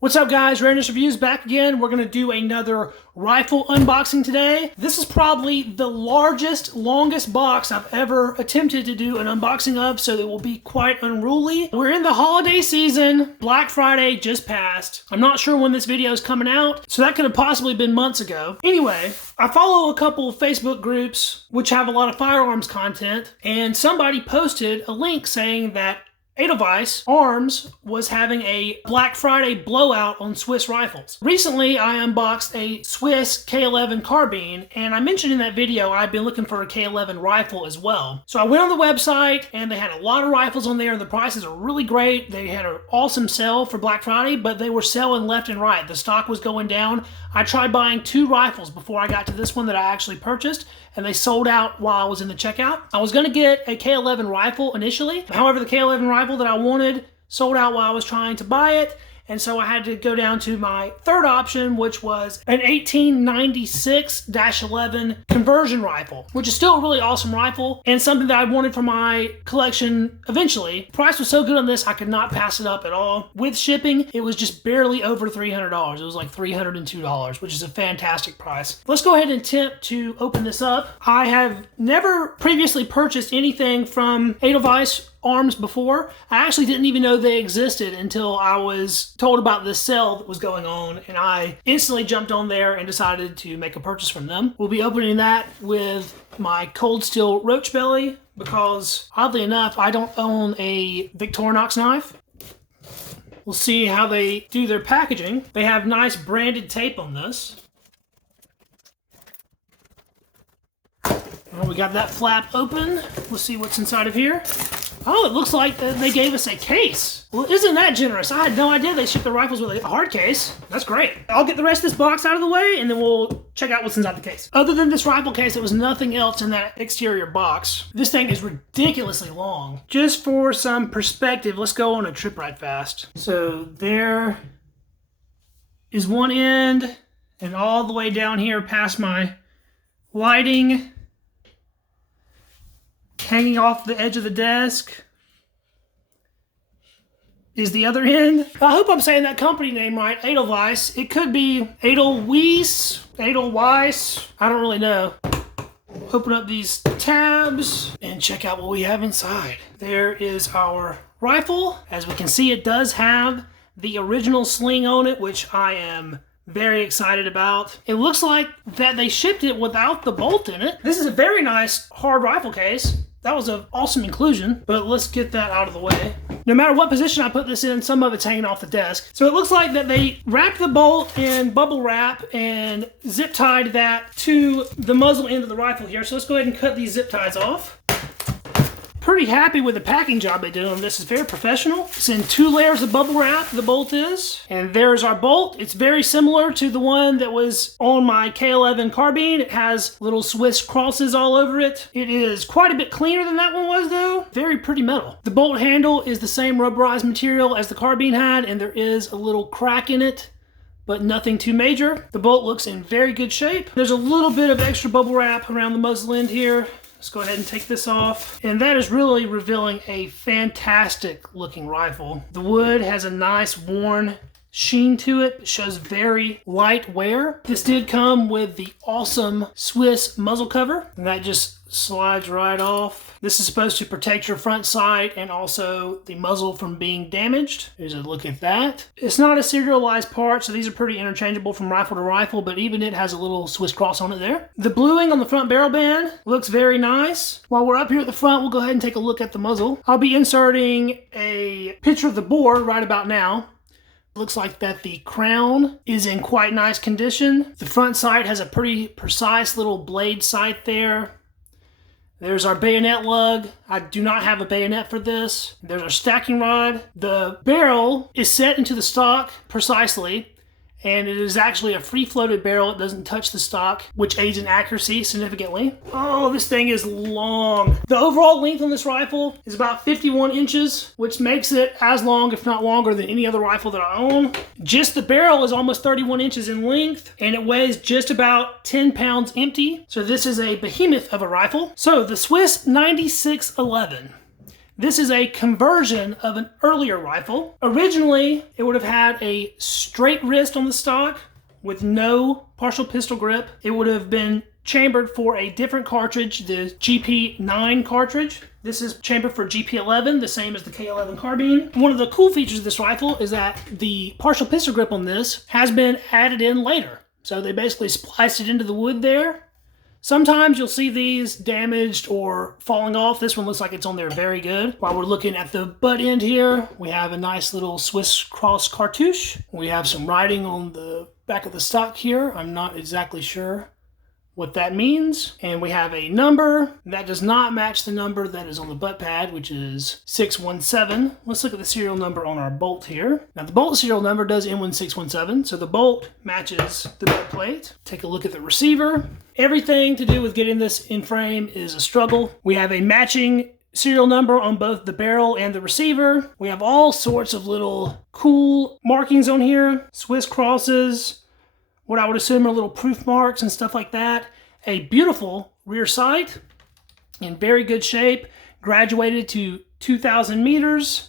What's up guys, Readiness Reviews back again. We're going to do another rifle unboxing today. This is probably the longest box I've ever attempted to do an unboxing of, so it will be quite unruly. We're in the holiday season. Black Friday just passed. I'm not sure when this video is coming out, so that could have possibly been months ago. Anyway, I follow a couple of Facebook groups which have a lot of firearms content, and somebody posted a link saying that Edelweiss Arms was having a Black Friday blowout on Swiss rifles. Recently, I unboxed a Swiss K11 carbine, and I mentioned in that video I've been looking for a K11 rifle as well. So I went on the website, and they had a lot of rifles on there, and the prices are really great. They had an awesome sale for Black Friday, but they were selling left and right. The stock was going down. I tried buying 2 rifles before I got to this one that I actually purchased, and they sold out while I was in the checkout. I was going to get a K11 rifle initially. However, the K11 rifle that I wanted sold out while I was trying to buy it, and so I had to go down to my third option, which was an 1896-11 conversion rifle, which is still a really awesome rifle and something that I wanted for my collection eventually. The price was so good on this, I could not pass it up at all. With shipping, it was just barely over $300. It was like $302, which is a fantastic price. Let's go ahead and attempt to open this up. I have never previously purchased anything from Edelweiss Arms before. I actually didn't even know they existed until I was told about this sale that was going on, and I instantly jumped on there and decided to make a purchase from them. We'll be opening that with my Cold Steel Roach Belly because, oddly enough, I don't own a Victorinox knife. We'll see how they do their packaging. They have nice branded tape on this. Well, we got that flap open. Let's see what's inside of here. Oh, it looks like they gave us a case. Well, isn't that generous? I had no idea they shipped the rifles with a hard case. That's great. I'll get the rest of this box out of the way, and then we'll check out what's inside the case. Other than this rifle case, there was nothing else in that exterior box. This thing is ridiculously long. Just for some perspective, let's go on a trip right fast. So there is one end, and all the way down here past my lighting, hanging off the edge of the desk, is the other end. I hope I'm saying that company name right, Edelweiss. It could be Edelweiss, I don't really know. Open up these tabs and check out what we have inside. There is our rifle. As we can see, it does have the original sling on it, which I am very excited about. It looks like that they shipped it without the bolt in it. This is a very nice hard rifle case. That was an awesome inclusion, but let's get that out of the way. No matter what position I put this in, some of it's hanging off the desk. So it looks like that they wrapped the bolt in bubble wrap and zip tied that to the muzzle end of the rifle here. So let's go ahead and cut these zip ties off. Pretty happy with the packing job they did on this. It's very professional. It's in 2 layers of bubble wrap, the bolt is. And there's our bolt. It's very similar to the one that was on my K11 carbine. It has little Swiss crosses all over it. It is quite a bit cleaner than that one was though. Very pretty metal. The bolt handle is the same rubberized material as the carbine had, and there is a little crack in it, but nothing too major. The bolt looks in very good shape. There's a little bit of extra bubble wrap around the muzzle end here. Let's go ahead and take this off. And that is really revealing a fantastic looking rifle. The wood has a nice worn sheen to it. It shows very light wear. This did come with the awesome Swiss muzzle cover, and that just slides right off. This is supposed to protect your front sight and also the muzzle from being damaged. Here's a look at that. It's not a serialized part, so these are pretty interchangeable from rifle to rifle, but even it has a little Swiss cross on it there. The bluing on the front barrel band looks very nice. While we're up here at the front, we'll go ahead and take a look at the muzzle. I'll be inserting a picture of the bore right about now. Looks like that the crown is in quite nice condition. The front sight has a pretty precise little blade sight there. There's our bayonet lug. I do not have a bayonet for this. There's our stacking rod. The barrel is set into the stock precisely, and it is actually a free-floated barrel. It doesn't touch the stock, which aids in accuracy significantly. Oh, this thing is long. The overall length on this rifle is about 51 inches, which makes it as long, if not longer, than any other rifle that I own. Just the barrel is almost 31 inches in length, and it weighs just about 10 pounds empty. So this is a behemoth of a rifle. So the Swiss 9611. This is a conversion of an earlier rifle. Originally, it would have had a straight wrist on the stock with no partial pistol grip. It would have been chambered for a different cartridge, the GP9 cartridge. This is chambered for GP11, the same as the K11 carbine. One of the cool features of this rifle is that the partial pistol grip on this has been added in later. So they basically spliced it into the wood there. Sometimes you'll see these damaged or falling off. This one looks like it's on there very good. While we're looking at the butt end here, we have a nice little Swiss cross cartouche. We have some writing on the back of the stock here. I'm not exactly sure what that means. And we have a number that does not match the number that is on the butt pad, which is 617. Let's look at the serial number on our bolt here. Now the bolt serial number does end with 617, so the bolt matches the butt plate. Take a look at the receiver. Everything to do with getting this in frame is a struggle. We have a matching serial number on both the barrel and the receiver. We have all sorts of little cool markings on here. Swiss crosses, what I would assume are little proof marks and stuff like that. A beautiful rear sight in very good shape, graduated to 2,000 meters,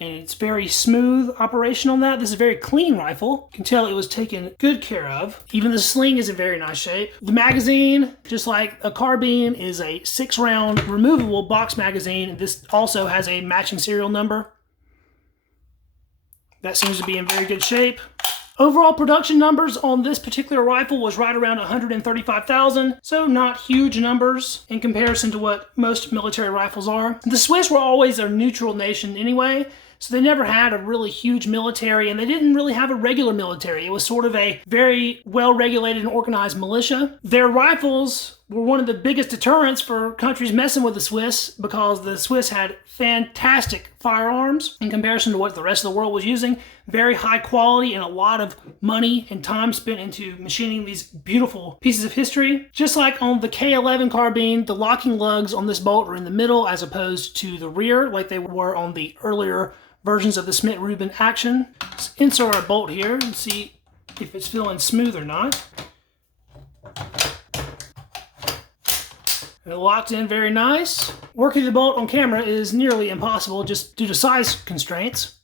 and it's very smooth operation on that. This is a very clean rifle. You can tell it was taken good care of. Even the sling is in very nice shape. The magazine, just like a carbine, is a 6-round removable box magazine. This also has a matching serial number. That seems to be in very good shape. Overall production numbers on this particular rifle was right around 135,000, so not huge numbers in comparison to what most military rifles are. The Swiss were always a neutral nation anyway, so they never had a really huge military, and they didn't really have a regular military. It was sort of a very well-regulated and organized militia. Their rifles were one of the biggest deterrents for countries messing with the Swiss, because the Swiss had fantastic firearms in comparison to what the rest of the world was using. Very high quality and a lot of money and time spent into machining these beautiful pieces of history. Just like on the K11 carbine, the locking lugs on this bolt are in the middle as opposed to the rear like they were on the earlier versions of the Schmidt Rubin Action. Let's insert our bolt here and see if it's feeling smooth or not. It locked in very nice. Working the bolt on camera is nearly impossible just due to size constraints,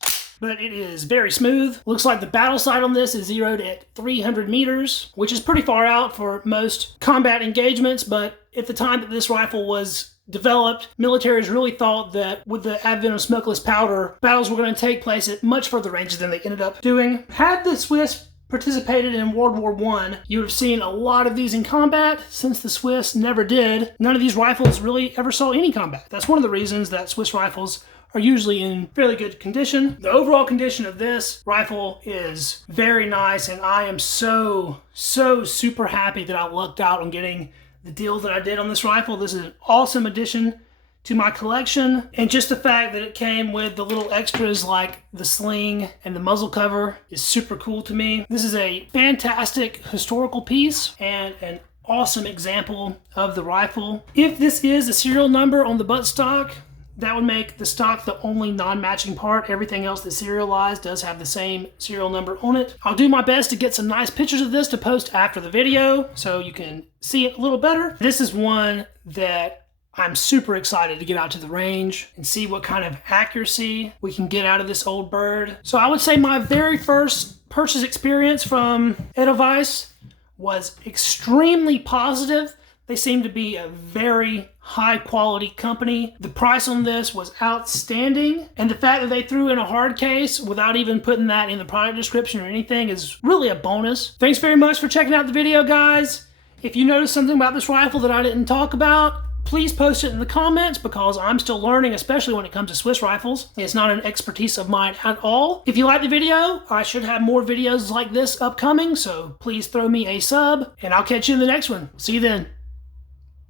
but it is very smooth. Looks like the battle sight on this is zeroed at 300 meters, which is pretty far out for most combat engagements, but at the time that this rifle was developed, militaries really thought that with the advent of smokeless powder, battles were going to take place at much further ranges than they ended up doing. Had the Swiss participated in World War I, you would have seen a lot of these in combat. Since the Swiss never did, none of these rifles really ever saw any combat. That's one of the reasons that Swiss rifles are usually in fairly good condition. The overall condition of this rifle is very nice, and I am so super happy that I lucked out on getting the deal that I did on this rifle. This is an awesome addition to my collection, and just the fact that it came with the little extras like the sling and the muzzle cover is super cool to me. This is a fantastic historical piece and an awesome example of the rifle. If this is a serial number on the buttstock, that would make the stock the only non-matching part. Everything else that's serialized does have the same serial number on it. I'll do my best to get some nice pictures of this to post after the video so you can see it a little better. This is one that I'm super excited to get out to the range and see what kind of accuracy we can get out of this old bird. So I would say my very first purchase experience from Edelweiss was extremely positive. They seem to be a very high quality company. The price on this was outstanding, and the fact that they threw in a hard case without even putting that in the product description or anything is really a bonus. Thanks very much for checking out the video, guys. If you noticed something about this rifle that I didn't talk about, please post it in the comments, because I'm still learning, especially when it comes to Swiss rifles. It's not an expertise of mine at all. If you like the video, I should have more videos like this upcoming, so please throw me a sub, and I'll catch you in the next one. See you then.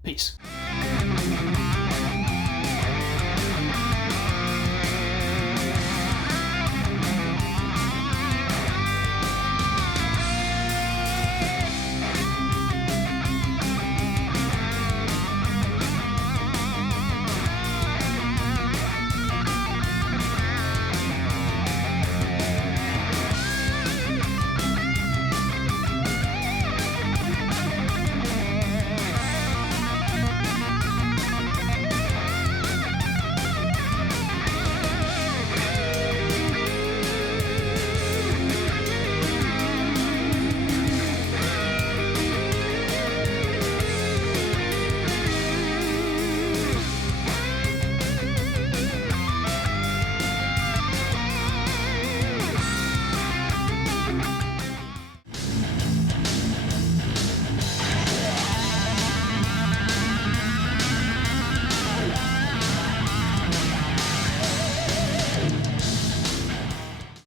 Peace.